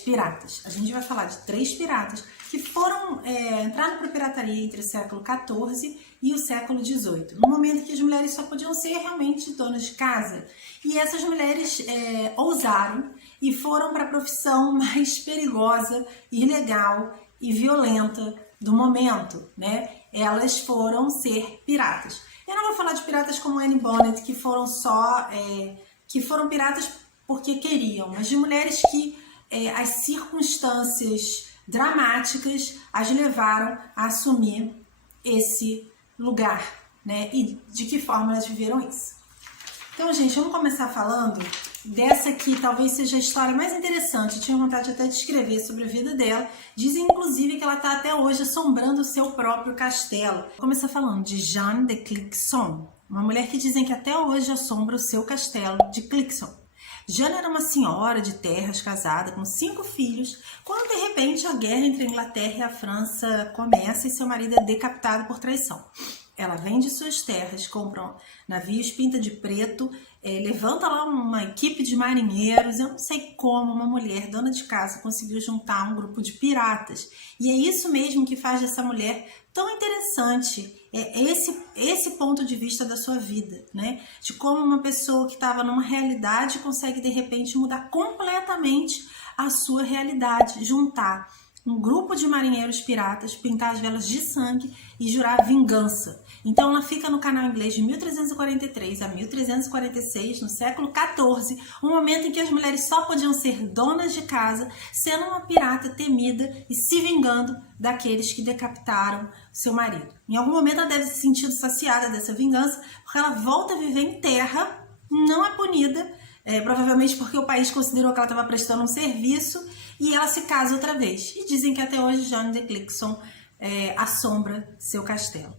piratas. A gente vai falar de 3 piratas que foram entraram para a pirataria entre o século XIV e o século XVIII, no momento que as mulheres só podiam ser realmente donas de casa. E essas mulheres ousaram e foram para a profissão mais perigosa, ilegal e violenta do momento, né? Elas foram ser piratas. Eu não vou falar de piratas como Anne Bonnet, que foram piratas porque queriam, mas de mulheres que as circunstâncias dramáticas as levaram a assumir esse lugar, né? E de que forma elas viveram isso. Então, gente, vamos começar falando dessa que talvez seja a história mais interessante. Eu tinha vontade até de escrever sobre a vida dela. Dizem, inclusive, que ela está até hoje assombrando o seu próprio castelo. Vou começar falando de Jeanne de Clexon, uma mulher que dizem que até hoje assombra o seu castelo de Clexon. Jeanne era uma senhora de terras casada com 5 filhos, quando de repente a guerra entre a Inglaterra e a França começa e seu marido é decapitado por traição. Ela vende suas terras, compra navios, pinta de preto, levanta lá uma equipe de marinheiros. Eu não sei como uma mulher dona de casa conseguiu juntar um grupo de piratas. E é isso mesmo que faz dessa mulher tão interessante, esse ponto de vista da sua vida, né? De como uma pessoa que estava numa realidade consegue de repente mudar completamente a sua realidade, juntar um grupo de marinheiros piratas, pintar as velas de sangue e jurar vingança. Então ela fica no canal inglês de 1343 a 1346, no século XIV, um momento em que as mulheres só podiam ser donas de casa, sendo uma pirata temida e se vingando daqueles que decapitaram seu marido. Em algum momento ela deve se sentir saciada dessa vingança, porque ela volta a viver em terra, não é punida, provavelmente porque o país considerou que ela estava prestando um serviço, e ela se casa outra vez. E dizem que até hoje Jeanne de Clexon assombra seu castelo.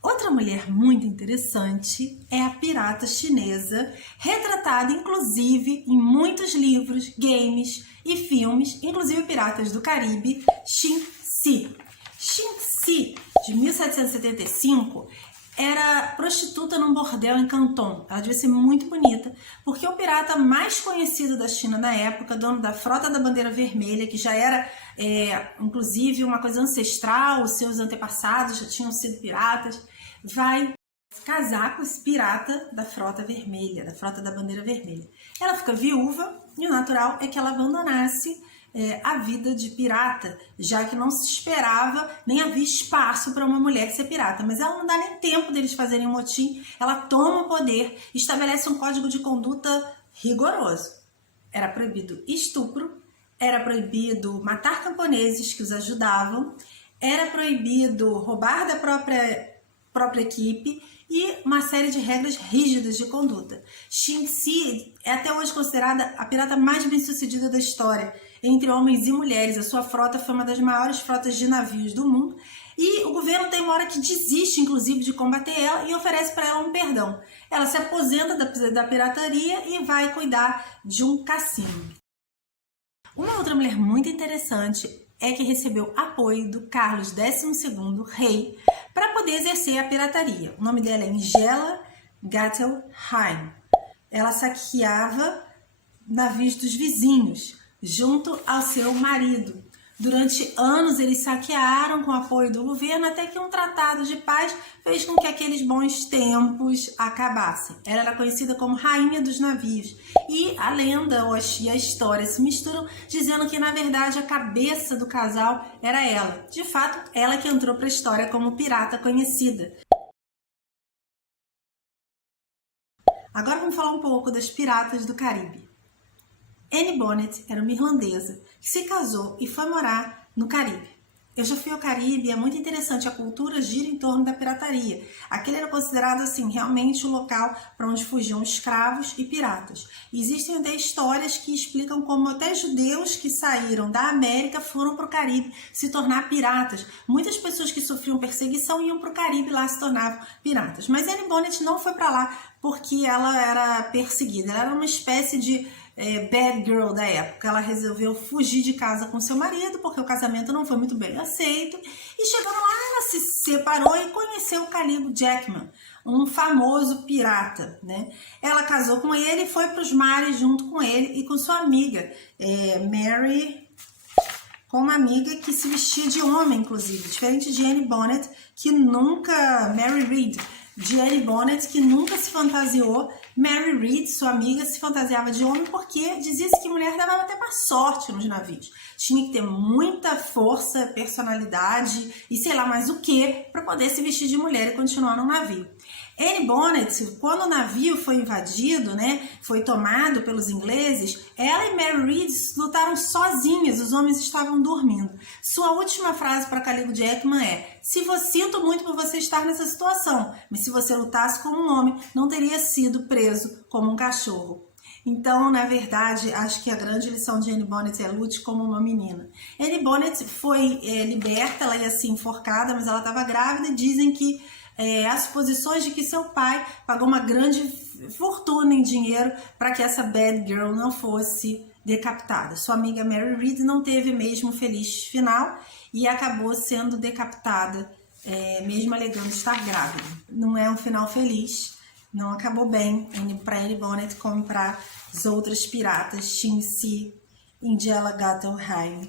Outra mulher muito interessante é a pirata chinesa, retratada inclusive em muitos livros, games e filmes, inclusive Piratas do Caribe, Xin Si. Xin Si, de 1775, era prostituta num bordel em Canton. Ela devia ser muito bonita, porque o pirata mais conhecido da China na época, dono da Frota da Bandeira Vermelha, que já era inclusive uma coisa ancestral, os seus antepassados já tinham sido piratas, vai casar com esse pirata da Frota Vermelha, da Frota da Bandeira Vermelha. Ela fica viúva e o natural é que ela abandonasse a vida de pirata, já que não se esperava, nem havia espaço para uma mulher ser pirata. Mas ela não dá nem tempo deles fazerem um motim, ela toma o poder, estabelece um código de conduta rigoroso. Era proibido estupro, era proibido matar camponeses que os ajudavam, era proibido roubar da própria equipe e uma série de regras rígidas de conduta. Xin Si é até hoje considerada a pirata mais bem-sucedida da história, entre homens e mulheres. A sua frota foi uma das maiores frotas de navios do mundo e o governo tem uma hora que desiste, inclusive, de combater ela e oferece para ela um perdão. Ela se aposenta da pirataria e vai cuidar de um cassino. Uma outra mulher muito interessante é que recebeu apoio do Carlos XII, rei, para poder exercer a pirataria. O nome dela é Angela Gattelheim. Ela saqueava navios dos vizinhos, junto ao seu marido. Durante anos eles saquearam com o apoio do governo, até que um tratado de paz fez com que aqueles bons tempos acabassem. Ela era conhecida como Rainha dos Navios. E a lenda e a história se misturam, dizendo que, na verdade, a cabeça do casal era ela. De fato, ela que entrou para a história como pirata conhecida. Agora vamos falar um pouco das piratas do Caribe. Anne Bonnet era uma irlandesa que se casou e foi morar no Caribe. Eu já fui ao Caribe e é muito interessante, a cultura gira em torno da pirataria. Aquele era considerado assim, realmente o local para onde fugiam escravos e piratas. E existem até histórias que explicam como até judeus que saíram da América foram para o Caribe se tornar piratas. Muitas pessoas que sofriam perseguição iam para o Caribe e lá se tornavam piratas. Mas Anne Bonnet não foi para lá porque ela era perseguida. Ela era uma espécie de bad girl da época. Ela resolveu fugir de casa com seu marido porque o casamento não foi muito bem aceito, e chegando lá ela se separou e conheceu o Caleb Jackman, um famoso pirata, né? Ela casou com ele e foi para os mares junto com ele e com sua amiga Mary com uma amiga que se vestia de homem, inclusive, diferente de Anne Bonnet, que nunca... Mary Read, de Anne Bonnet, que nunca se fantasiou. Mary Read, sua amiga, se fantasiava de homem porque dizia-se que mulher dava até má sorte nos navios. Tinha que ter muita força, personalidade e sei lá mais o que para poder se vestir de mulher e continuar no navio. Anne Bonnet, quando o navio foi invadido, né, foi tomado pelos ingleses, ela e Mary Read lutaram sozinhas, os homens estavam dormindo. Sua última frase para Caligo Jackman é: sinto muito por você estar nessa situação, mas se você lutasse como um homem, não teria sido preso como um cachorro. Então, na verdade, acho que a grande lição de Anne Bonnet é lute como uma menina. Anne Bonnet foi liberta, ela ia ser enforcada, mas ela estava grávida e dizem que há suposições de que seu pai pagou uma grande fortuna em dinheiro para que essa bad girl não fosse decapitada. Sua amiga Mary Read não teve mesmo feliz final e acabou sendo decapitada, mesmo alegando estar grávida. Não é um final feliz, não acabou bem para Anne Bonnet como para as outras piratas, Chimsy, Ingela Gattelheim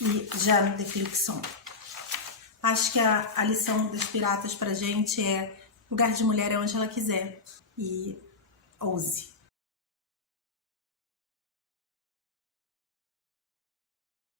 e Jeanne de Clexon. Acho que a lição dos piratas pra gente é: lugar de mulher é onde ela quiser, e ouse.